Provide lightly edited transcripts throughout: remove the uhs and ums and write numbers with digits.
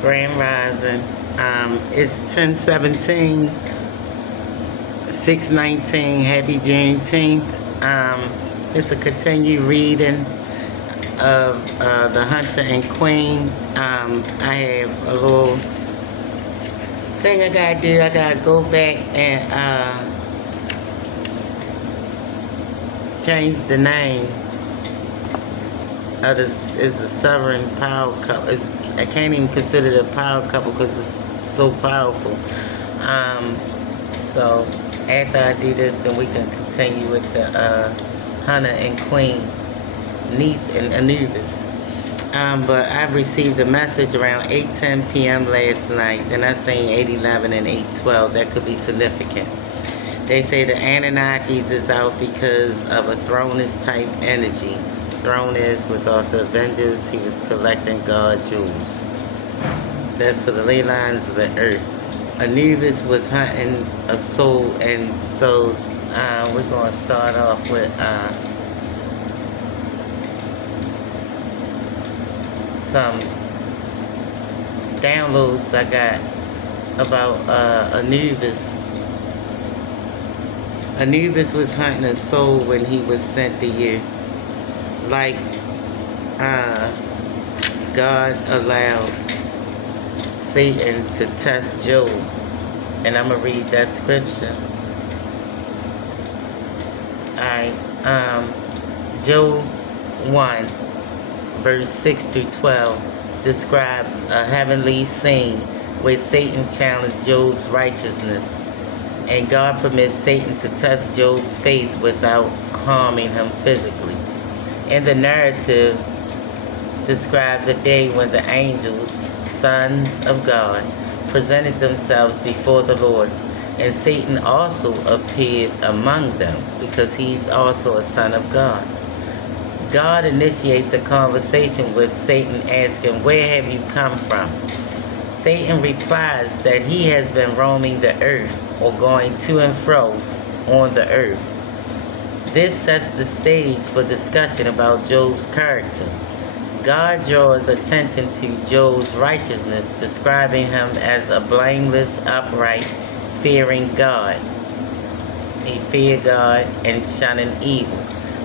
Grand Rising. It's 10/17, 6/19. Happy Juneteenth. It's a continued reading of The Hunter and Queen. I have a little thing I gotta do. I gotta go back and change the name of this. Is the Sovereign Power Couple. I can't even consider it a power couple because it's so powerful. So after I do this, then we can continue with the Hunter and Queen, Neith and Anubis. But I received a message around 8:10 p.m. last night, and I seen 8:11 and 8:12. That could be significant. They say the Anunnakis is out because of a Thronus type energy. Thronus was off the Avengers. He was collecting God jewels. That's for the ley lines of the earth. Anubis was hunting a soul, and so we're going to start off with some downloads I got about Anubis. Anubis was hunting a soul when he was sent to you. Like God allowed Satan to test Job. And I'm going to read that scripture. Alright. Job 1, verse 6 through 12 describes a heavenly scene where Satan challenged Job's righteousness. And God permits Satan to test Job's faith without harming him physically. And the narrative describes a day when the angels, sons of God, presented themselves before the Lord. And Satan also appeared among them because he's also a son of God. God initiates a conversation with Satan asking, "Where have you come from?" Satan replies that he has been roaming the earth or going to and fro on the earth. This sets the stage for discussion about Job's character. God draws attention to Job's righteousness, describing him as a blameless, upright, fearing God. He feared God and shunning evil.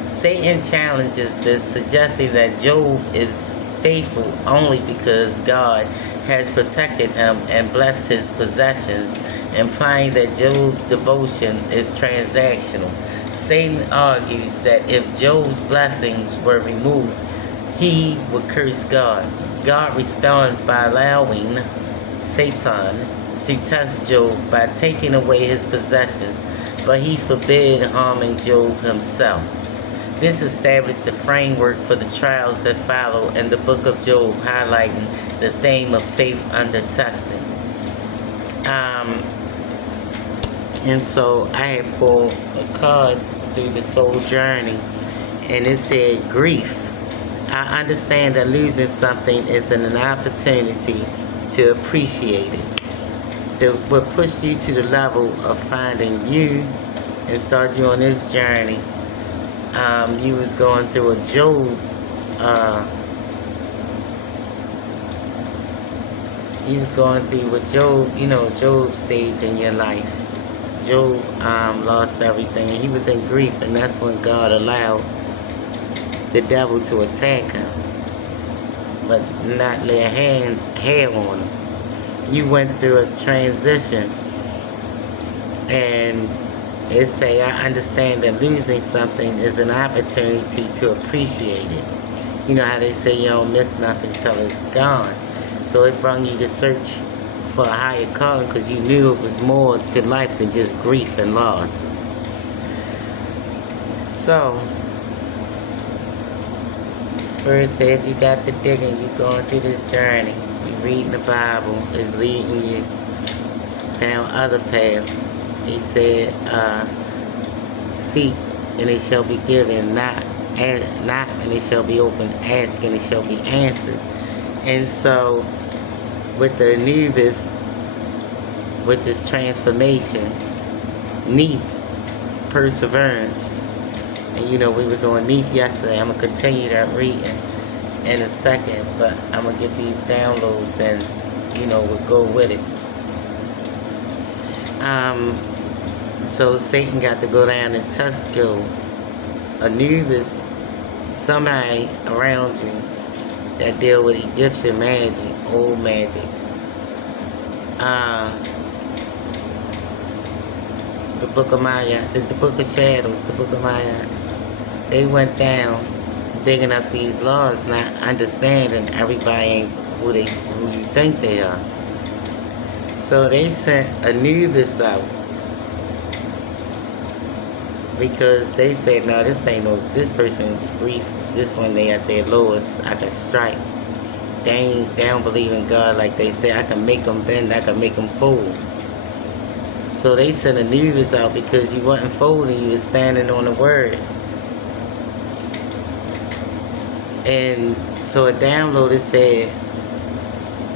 Satan challenges this, suggesting that Job is faithful only because God has protected him and blessed his possessions, implying that Job's devotion is transactional. Satan argues that if Job's blessings were removed, he would curse God. God responds by allowing Satan to test Job by taking away his possessions, but he forbid harming Job himself. This established the framework for the trials that follow in the book of Job, highlighting the theme of faith under testing. And so I had pulled a card through the soul journey, and it said grief. I understand that losing something is an opportunity to appreciate it. What pushed you to the level of finding you and start you on this journey. You was going through a Job, you was going through what Job, Job stage in your life. Job lost everything, and he was in grief, and that's when God allowed the devil to attack him, but not lay a hand on him. You went through a transition, and it say, I understand that losing something is an opportunity to appreciate it. You know how they say you don't miss nothing till it's gone. So it brought you to search for a higher calling because you knew it was more to life than just grief and loss. So, Spirit said you got the digging, you going through this journey. You reading the Bible is leading you down other paths. He said, seek and it shall be given, knock and it shall be open, ask and it shall be answered. And so with the Anubis, which is transformation, Neith, perseverance. And we was on Neith yesterday. I'm going to continue that reading in a second, but I'm going to get these downloads, and would go with it. So Satan got to go down and touch Job. Anubis, somebody around you that deal with Egyptian magic, old magic. The Book of Maya, the Book of Shadows, the Book of Maya. They went down digging up these laws, not understanding everybody ain't who you think they are. So they sent Anubis out because they said, no, this person is grief. This one they at their lowest, I can strike. They don't believe in God like they say. I can make them bend, I can make them fold. So they sent Anubis out because you wasn't folding, you was standing on the word. And so a downloader said,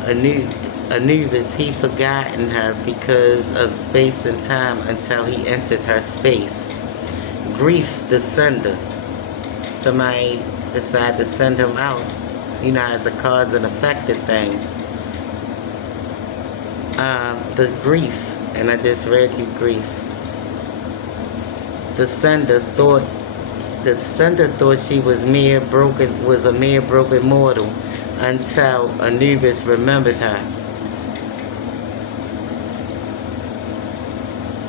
Anubis, he forgotten her because of space and time until he entered her space. Grief, the sender. Somebody decided to send him out. As a cause and effect of things. The grief, and I just read you grief. The sender thought she was a mere broken mortal until Anubis remembered her.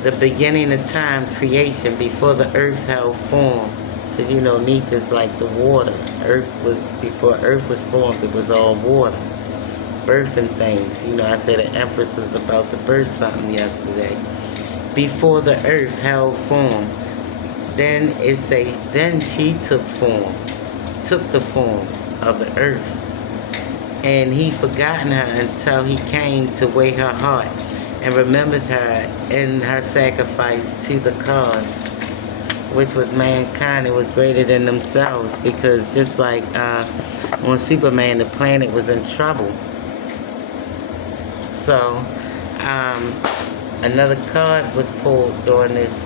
The beginning of time, creation, before the earth held form. Because Neith is like the water. Before earth was formed, it was all water. Birthing things. I said the Empress is about to birth something yesterday. Before the earth held form. Then it says, then she took the form of the earth. And he forgotten her until he came to weigh her heart and remembered her in her sacrifice to the cause, which was mankind. It was greater than themselves, because just like on Superman, the planet was in trouble. So another card was pulled during this,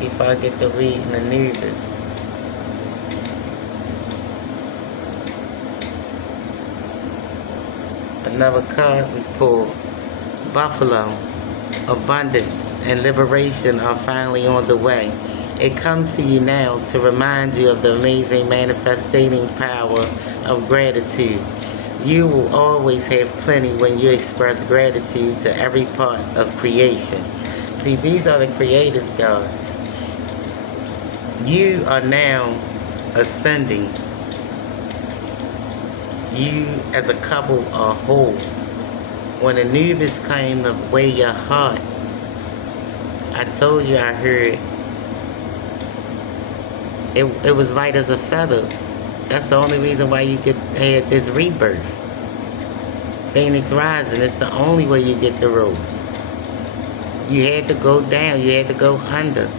if I get to read Anubis. Another card was pulled. Buffalo, abundance, and liberation are finally on the way. It comes to you now to remind you of the amazing manifesting power of gratitude. You will always have plenty when you express gratitude to every part of creation. See, these are the creators, gods. You are now ascending. You as a couple are whole. When Anubis came to weigh your heart, I told you I heard it was light as a feather. That's the only reason why you had this rebirth. Phoenix rising, it's the only way you get the rose. You had to go down, you had to go under.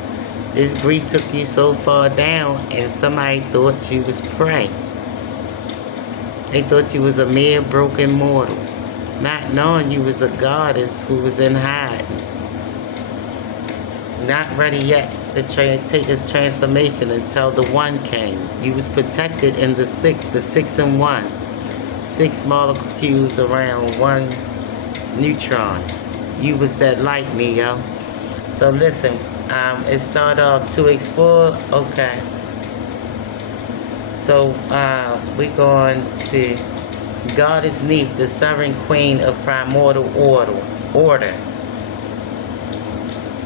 This grief took you so far down, and somebody thought you was prey. They thought you was a mere broken mortal, not knowing you was a goddess who was in hiding. Not ready yet to take this transformation until the one came. You was protected in the 6 and 1. 6 molecules around 1 neutron. You was that light, Neo. So listen, it started off to explore. Okay. So we're going to Goddess Neith, the sovereign queen of primordial order.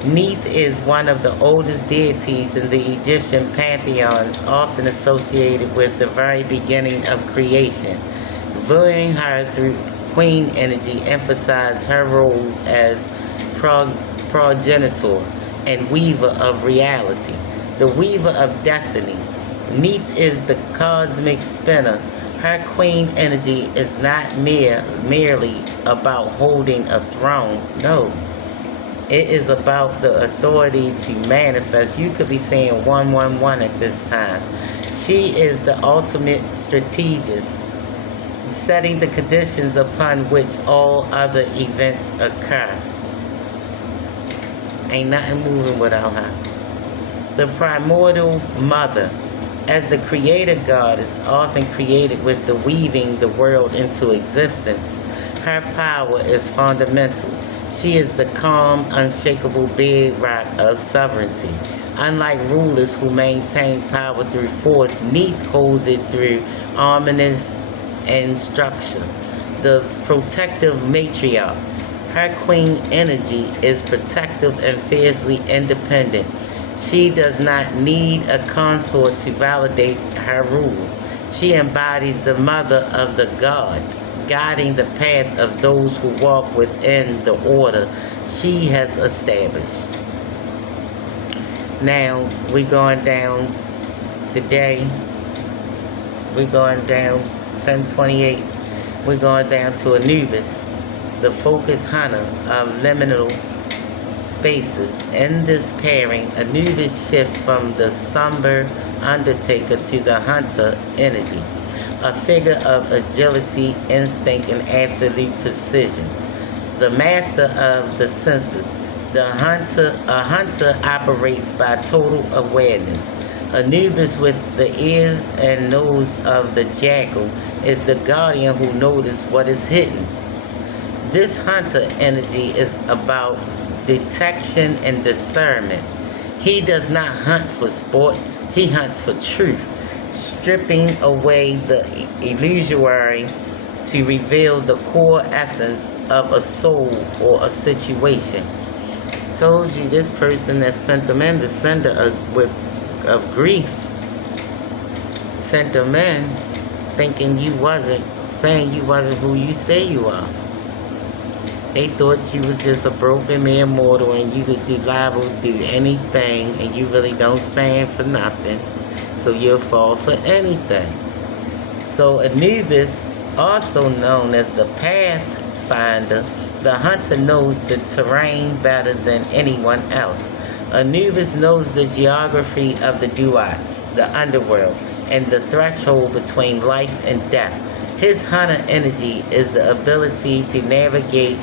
Neith is one of the oldest deities in the Egyptian pantheons, often associated with the very beginning of creation. Viewing her through queen energy emphasized her role as progenitor and weaver of reality, the weaver of destiny. Neith is the cosmic spinner. Her queen energy is not merely about holding a throne. No. It is about the authority to manifest. You could be saying 111 at this time. She is the ultimate strategist, setting the conditions upon which all other events occur. Ain't nothing moving without her. The primordial mother, as the creator goddess, often created with the weaving the world into existence. Her power is fundamental. She is the calm, unshakable bedrock of sovereignty. Unlike rulers who maintain power through force, Neith holds it through armaments and structure. The protective matriarch. Her queen energy is protective and fiercely independent. She does not need a consort to validate her rule. She embodies the mother of the gods, guiding the path of those who walk within the order she has established. Now, we're going down today. We're going down 1028. We're going down to Anubis, the focus hunter of liminal spaces. In this pairing, Anubis shifts from the somber undertaker to the hunter energy, a figure of agility, instinct, and absolute precision. The master of the senses, a hunter operates by total awareness. Anubis, with the ears and nose of the jackal, is the guardian who notices what is hidden. This hunter energy is about detection and discernment. He does not hunt for sport, he hunts for truth, stripping away the illusory to reveal the core essence of a soul or a situation. Told you this person that sent them in, the sender of grief, sent them in thinking you wasn't, saying you wasn't who you say you are. They thought you was just a broken mere mortal and you could be liable to do anything and you really don't stand for nothing. So you'll fall for anything. So Anubis, also known as the Pathfinder, the hunter knows the terrain better than anyone else. Anubis knows the geography of the Duat, the underworld, and the threshold between life and death. His hunter energy is the ability to navigate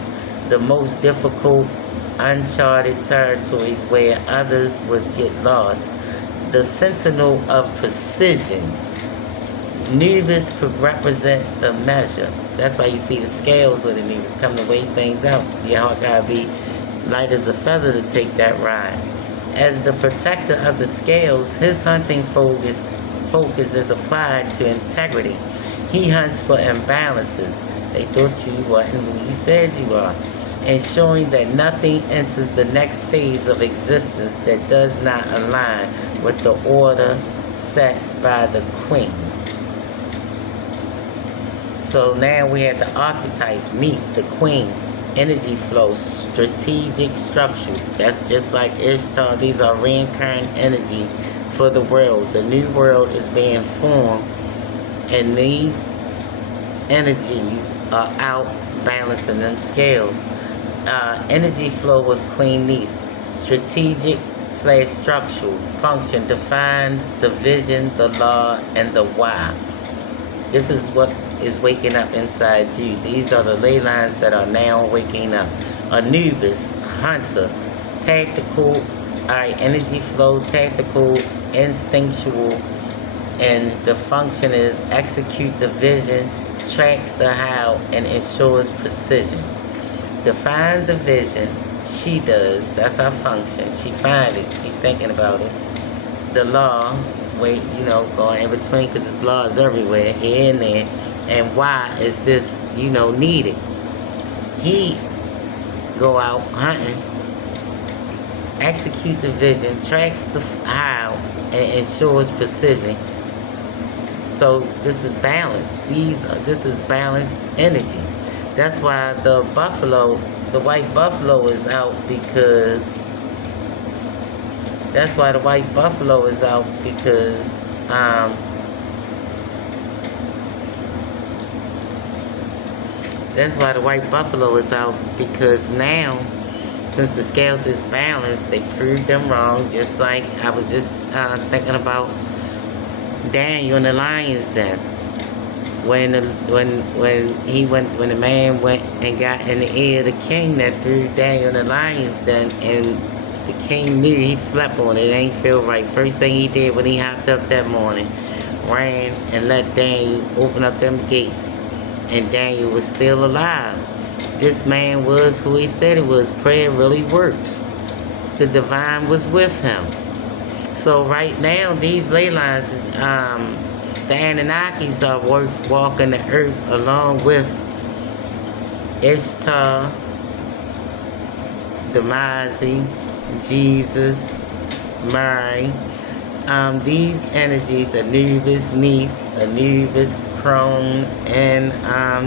the most difficult, uncharted territories where others would get lost. The sentinel of precision. Anubis could represent the measure. That's why you see the scales of the Anubis come to weigh things out. Your heart gotta be light as a feather to take that ride. As the protector of the scales, his hunting focus is applied to integrity. He hunts for imbalances. They thought you wasn't who you said you are. Ensuring that nothing enters the next phase of existence that does not align with the order set by the queen. So now we have the archetype, Neith, the queen, energy flow, strategic structure. That's just like Ishtar. These are reincarnate energy for the world. The new world is being formed, and these energies are out balancing them scales. Energy flow with Queen Neith. Strategic / structural function defines the vision, the law, and the why. This is what is waking up inside you. These are the ley lines that are now waking up. Anubis, hunter, tactical, energy flow, tactical, instinctual, and the function is execute the vision, tracks the how, and ensures precision. Define the vision, she does, that's her function. She find it, she thinking about it. The law, going in between, because there's laws everywhere, here and there. And why is this, needed? He go out hunting, execute the vision, tracks the how, and ensures precision. So this is balance. This is balanced energy. That's why the white buffalo is out because that's why the white buffalo is out because that's why the white buffalo is out because now, since the scales is balanced, they proved them wrong. Just like I was just thinking about Daniel in the lion's den. When the man went and got in the ear of the king that threw Daniel in the lion's den, and the king knew, he slept on it. It ain't feel right. First thing he did when he hopped up that morning, ran and let Daniel open up them gates. And Daniel was still alive. This man was who he said he was. Prayer really works. The divine was with him. So right now, these ley lines, the Anunnakis are walking the earth along with Ishtar, Damazi, Jesus, Mary. These energies, Anubis, Neith, Anubis, Crone, and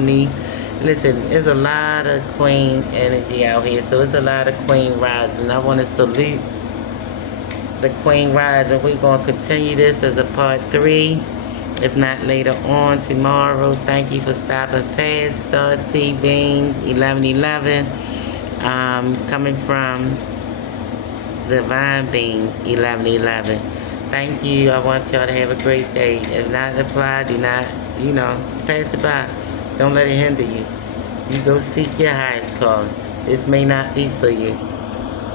Neith. Listen, there's a lot of queen energy out here, so it's a lot of queen rising. I want to salute the queen rising. We're going to continue this as a part 3, if not later on tomorrow. Thank you for stopping past. Star C Beams 1111, coming from Divine Beam 1111. Thank you. I want y'all to have a great day. If not apply, do not, pass it by. Don't let it hinder you. You go seek your highest calling. This may not be for you.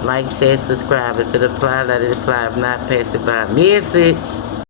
Like, share, subscribe. If it apply, let it apply. If not, pass it by. Message.